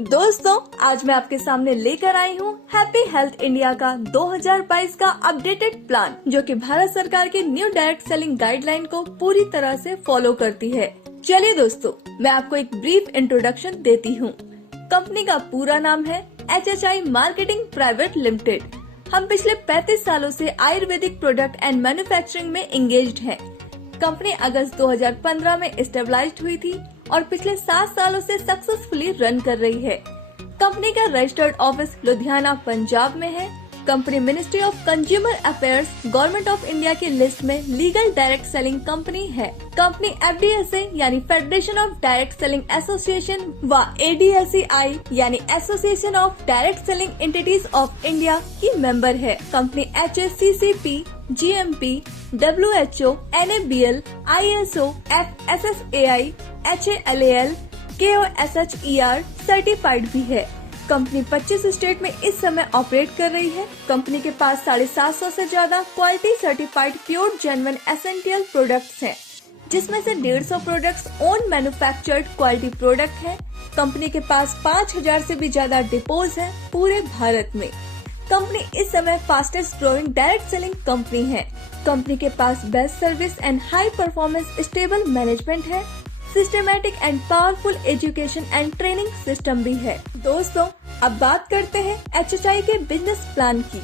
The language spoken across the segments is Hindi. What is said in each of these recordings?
दोस्तों, आज मैं आपके सामने लेकर आई हूँ हैप्पी हेल्थ इंडिया का 2022 का अपडेटेड प्लान, जो कि भारत सरकार के न्यू डायरेक्ट सेलिंग गाइडलाइन को पूरी तरह से फॉलो करती है। चलिए दोस्तों, मैं आपको एक ब्रीफ इंट्रोडक्शन देती हूँ। कंपनी का पूरा नाम है HHI मार्केटिंग प्राइवेट लिमिटेड। हम पिछले 35 सालों से आयुर्वेदिक प्रोडक्ट एंड मैन्युफैक्चरिंग में एंगेज्ड हैं। कंपनी अगस्त 2015 में एस्टेब्लिश्ड हुई थी और पिछले 7 सालों से सक्सेसफुली रन कर रही है। कंपनी का रजिस्टर्ड ऑफिस लुधियाना, पंजाब में है। Company ministry of consumer affairs, government of India की लिस्ट में लीगल डायरेक्ट सेलिंग कंपनी है। कंपनी FDSA यानी federation of direct selling association व ADSEI यानी association of direct selling entities of India की मेंबर है। Company HACCP, GMP, WHO, NABL, ISO, FSSAI, HALAL, KOSHER certified भी है। कंपनी 25 स्टेट में इस समय ऑपरेट कर रही है। कंपनी के पास 750 से ज्यादा quality certified pure genuine essential products हैं, जिसमें से 150 products own manufactured quality product हैं। कंपनी के पास 5000 से भी ज्यादा डिपोज हैं पूरे भारत में। कंपनी इस समय fastest growing direct selling company है। कंपनी के पास best service and high performance stable management है। Systematic and powerful education and training system भी है। दोस्तों, अब बात करते हैं HHI के बिजनेस प्लान की।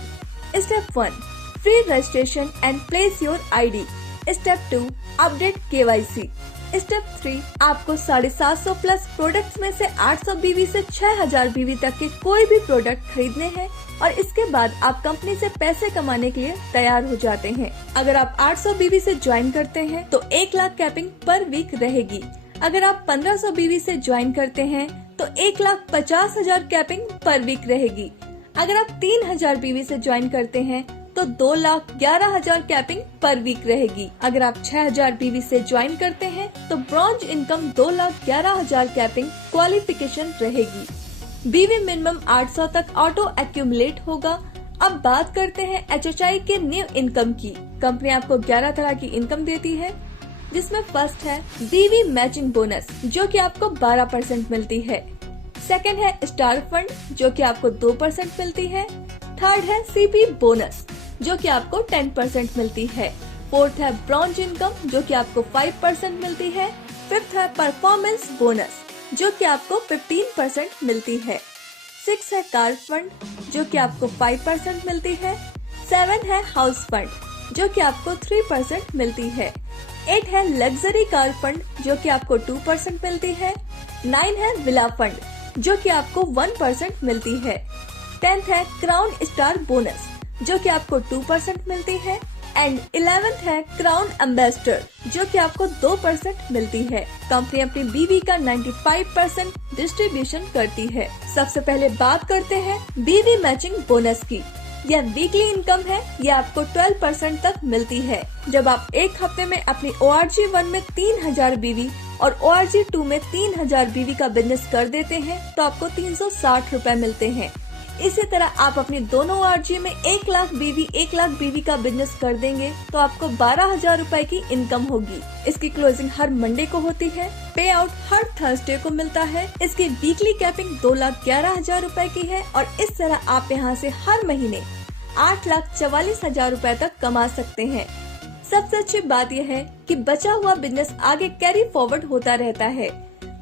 Step 1, free registration and place your ID। Step 2, update KYC। Step 3, आपको 750 प्लस प्रोडक्ट्स में से 800 BV से 6000 BV तक के कोई भी प्रोडक्ट खरीदने हैं और इसके बाद आप कंपनी से पैसे कमाने के लिए तैयार हो जाते हैं। अगर आप 800 BV से ज्वाइन करते हैं तो 1 लाख कैपिंग पर वीक रहेगी। अगर आप 1500 BV से ज्वाइन करते हैं तो 1,50,000 कैपिंग पर वीक रहेगी। अगर आप 3000 BV से ज्वाइन करते हैं तो 2,11,000 कैपिंग पर वीक रहेगी। अगर आप 6000 BV से ज्वाइन करते हैं तो ब्रॉन्ज इनकम 2,11,000 कैपिंग क्वालिफिकेशन रहेगी। BV मिनिमम 800 तक ऑटो एक्यूमुलेट होगा। अब बात करते हैं HHI के न्यू इनकम की। कंपनी आपको 11 तरह की इनकम देती है, जिसमें फर्स्ट है BV मैचिंग बोनस, जो कि आपको 12% मिलती है। सेकंड है स्टार फंड, जो कि आपको 2% मिलती है। थर्ड है CP बोनस, जो कि आपको 10% मिलती है। फोर्थ है ब्रॉन्ज इनकम, जो कि आपको 5% मिलती है। फिफ्थ है परफॉर्मेंस बोनस, जो कि आपको 15% मिलती है। 6 है कार फंड, जो कि आपको 5% मिलती है। 7 है हाउस फंड, जो कि आपको 3% मिलती है। 8 है लग्जरी कार फंड, जो कि आपको 2% मिलती है। 9 है विला फंड, जो कि आपको 1% मिलती है। 10th है क्राउन स्टार बोनस, जो कि आपको 2% मिलती है। एंड 11th है क्राउन एम्बेसडर, जो कि आपको 2% मिलती है। कंपनी अपनी BV का 95% डिस्ट्रीब्यूशन करती है। सबसे पहले बात करते हैं BV मैचिंग बोनस की। यह वीकली इनकम है। यह आपको 12% तक मिलती है। जब आप एक हफ्ते में अपनी ORG 1 में 3000 BV और ORG 2 में 3000 BV का बिजनेस कर देते हैं तो आपको 360 रूपए मिलते हैं। इसी तरह आप अपनी दोनों ORG में 1 लाख BV का बिजनेस कर देंगे तो आपको 12,000 रूपए की इनकम होगी। इसकी क्लोजिंग हर मंडे को होती है। पे आउट हर थर्सडे को मिलता है। इसकी वीकली कैपिंग 2,11,000 रूपए की है और इस तरह आप यहाँ से हर महीने 8,44,000 रूपए तक कमा सकते हैं। सबसे अच्छी बात यह है कि बचा हुआ बिजनेस आगे कैरी फॉरवर्ड होता रहता है।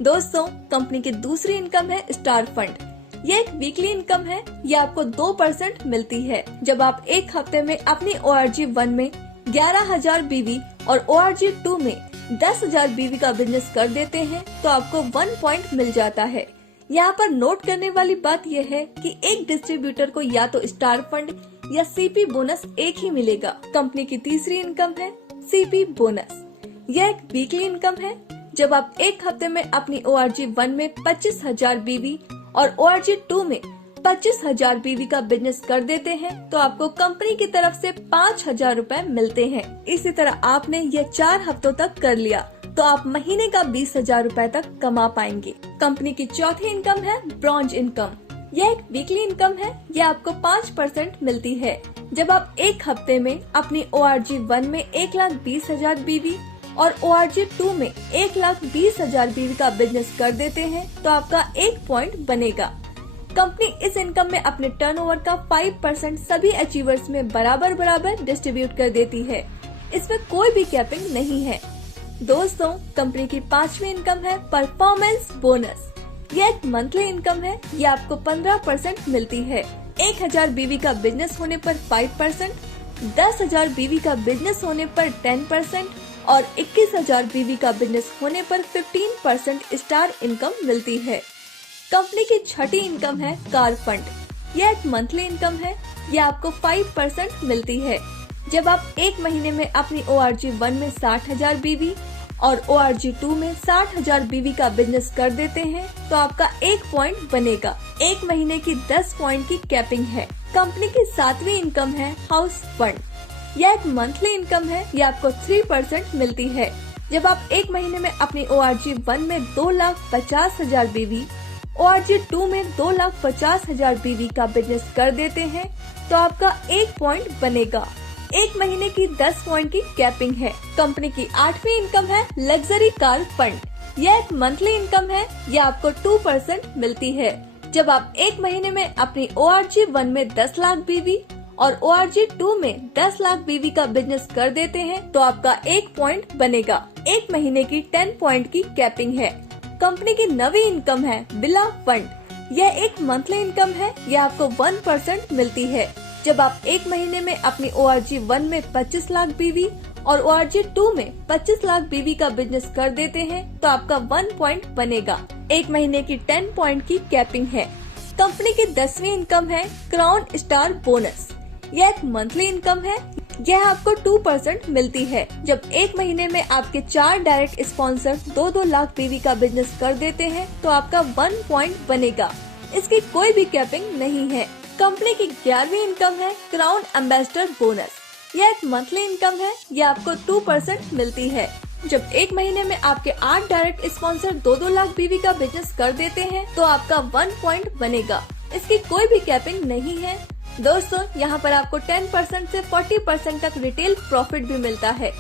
दोस्तों, कंपनी की दूसरी इनकम है स्टार फंड। ये एक वीकली इनकम है। ये आपको 2% मिलती है। जब आप एक हफ्ते में अपनी ORG 1 में 11,000 BV और ORG 2 में 10,000 BV का बिजनेस कर देते हैं तो आपको 1 पॉइंट मिल जाता है। यहाँ पर नोट करने वाली बात यह है कि एक डिस्ट्रीब्यूटर को या तो स्टार फंड या CP बोनस एक ही मिलेगा। कंपनी की तीसरी इनकम है CP बोनस। यह एक वीकली इनकम है। जब आप एक हफ्ते में अपनी ORG 1 में 25,000 BV और ORG 2 में 25,000 BV का बिजनेस कर देते हैं तो आपको कंपनी की तरफ से 5,000 रूपए मिलते हैं। इसी तरह आपने ये 4 हफ्तों तक कर लिया तो आप महीने का 20,000 रूपए तक कमा पाएंगे। कंपनी की चौथी इनकम है ब्रॉन्ज इनकम। यह एक वीकली इनकम है। यह आपको 5% मिलती है। जब आप एक हफ्ते में अपनी ORG 1 में 1,20,000 BV और ORG2 में 1,20,000 BV का बिजनेस कर देते हैं तो आपका 1 पॉइंट बनेगा। कंपनी इस इनकम में अपने टर्नओवर का 5% सभी अचीवर्स में बराबर डिस्ट्रीब्यूट कर देती है। इसमें कोई भी कैपिंग नहीं है। दोस्तों, कंपनी की 5वीं इनकम है परफॉर्मेंस बोनस। यह एक मंथली इनकम है। ये आपको 15% मिलती है। 1,000 BV का बिजनेस होने पर 5%, 10,000 BV का बिजनेस होने पर 10% और 21,000 BV का बिजनेस होने पर 15% स्टार इनकम मिलती है। कंपनी की 6ठी इनकम है कार फंड। यह एक मंथली इनकम है। यह आपको 5% मिलती है। जब आप एक महीने में अपनी ORG1 में 60,000 BV और ORG2 में 60,000 BV का बिजनेस कर देते हैं तो आपका 1 पॉइंट बनेगा। एक महीने की 10 पॉइंट की कैपिंग है। कंपनी की 7वीं इनकम है हाउस फंड। यह एक मंथली इनकम है। यह आपको 3% मिलती है। जब आप एक महीने में अपनी ORG1 में 2,50,000 BV, ORG2 में 2,50,000 BV का बिजनेस कर देते हैं तो आपका 1 पॉइंट बनेगा। एक महीने की 10 पॉइंट की कैपिंग है। कंपनी की 8वीं इनकम है लग्जरी कार फंड। यह एक मंथली इनकम है। यह आपको 2% मिलती है। जब आप एक महीने में अपनी ORG1 में 10 लाख BV और ORG2 में 10 लाख BV का बिजनेस कर देते हैं तो आपका 1 पॉइंट बनेगा। एक महीने की 10 पॉइंट की कैपिंग है। कंपनी की 9वीं इनकम है बिला फंड। यह एक मंथली इनकम है। यह आपको 1% मिलती है। जब आप एक महीने में अपनी ORG1 में 25 लाख BV और ORG2 में 25 लाख BV का बिजनेस कर देते हैं तो आपका 1 पॉइंट बनेगा। एक महीने की 10 पॉइंट की कैपिंग है। कंपनी की 10वीं इनकम है क्राउन स्टार बोनस। यह एक मंथली इनकम है। यह आपको 2% मिलती है। जब एक महीने में आपके 4 डायरेक्ट स्पॉन्सर 2-2 लाख BV का बिजनेस कर देते हैं तो आपका 1 पॉइंट बनेगा। इसकी कोई भी कैपिंग नहीं है। कंपनी की 11वीं इनकम है क्राउन एम्बेसडर बोनस। यह एक मंथली इनकम है। यह आपको 2% मिलती है। जब एक महीने में आपके 8 डायरेक्ट स्पॉन्सर 2-2 लाख BV का बिजनेस कर देते हैं तो आपका 1 पॉइंट बनेगा। इसकी कोई भी कैपिंग नहीं है। दोस्तों, यहाँ पर आपको 10% से 40% तक रिटेल प्रॉफिट भी मिलता है।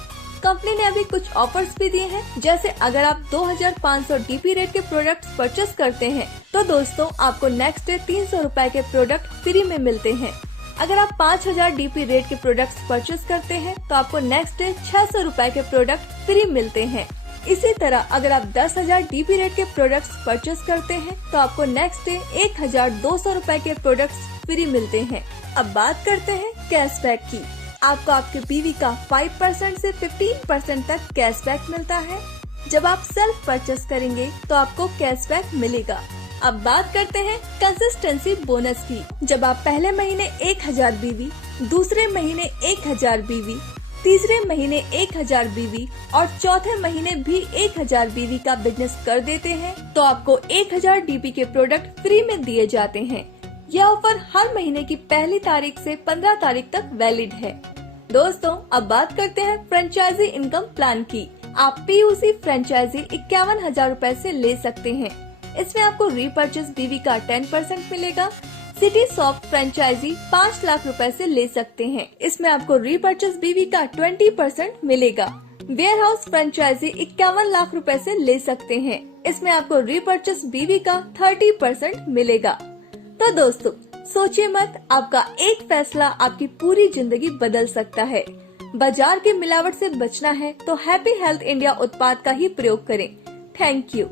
कंपनी ने अभी कुछ ऑफर्स भी दिए हैं, जैसे अगर आप 2,500 DP रेट के प्रोडक्ट्स परचेस करते हैं तो दोस्तों आपको नेक्स्ट डे 300 रुपए के प्रोडक्ट फ्री में मिलते हैं। अगर आप 5,000 DP रेट के प्रोडक्ट्स परचेस करते हैं तो आपको नेक्स्ट डे 600 रुपए के प्रोडक्ट फ्री मिलते हैं। इसी तरह अगर आप 10,000 DP रेट के प्रोडक्ट्स परचेस करते हैं तो आपको नेक्स्ट डे 1,200 रुपए के प्रोडक्ट्स फ्री मिलते हैं। अब बात करते हैं कैशबैक की। आपको आपके BV का 5% से 15% तक कैशबैक मिलता है। जब आप सेल्फ परचेस करेंगे तो आपको कैशबैक मिलेगा। अब बात करते हैं कंसिस्टेंसी बोनस की। जब आप पहले महीने 1,000 BV, दूसरे महीने 1,000 BV, तीसरे महीने 1,000 BV और चौथे महीने भी 1,000 BV का बिजनेस कर देते हैं तो आपको 1,000 DP के प्रोडक्ट फ्री में दिए जाते हैं। यह ऑफर हर महीने की पहली तारीख से 15 तारीख तक वैलिड है। दोस्तों, अब बात करते हैं फ्रेंचाइजी इनकम प्लान की। आप PUC फ्रेंचाइजी 51,000 रूपए से ले सकते हैं। इसमें आपको रीपरचेस BV का 10% मिलेगा। सिटी सॉफ्ट फ्रेंचाइजी 5 लाख रुपए से ले सकते हैं। इसमें आपको रीपरचेस BV का 20% मिलेगा। वेयर हाउस फ्रेंचाइजी 51 लाख रुपए से ले सकते हैं। इसमें आपको रीपरचेस BV का 30% मिलेगा। तो दोस्तों, सोचिए मत, आपका एक फैसला आपकी पूरी जिंदगी बदल सकता है। बाजार की मिलावट से बचना है तो हैप्पी हेल्थ इंडिया उत्पाद का ही प्रयोग करें। Thank you.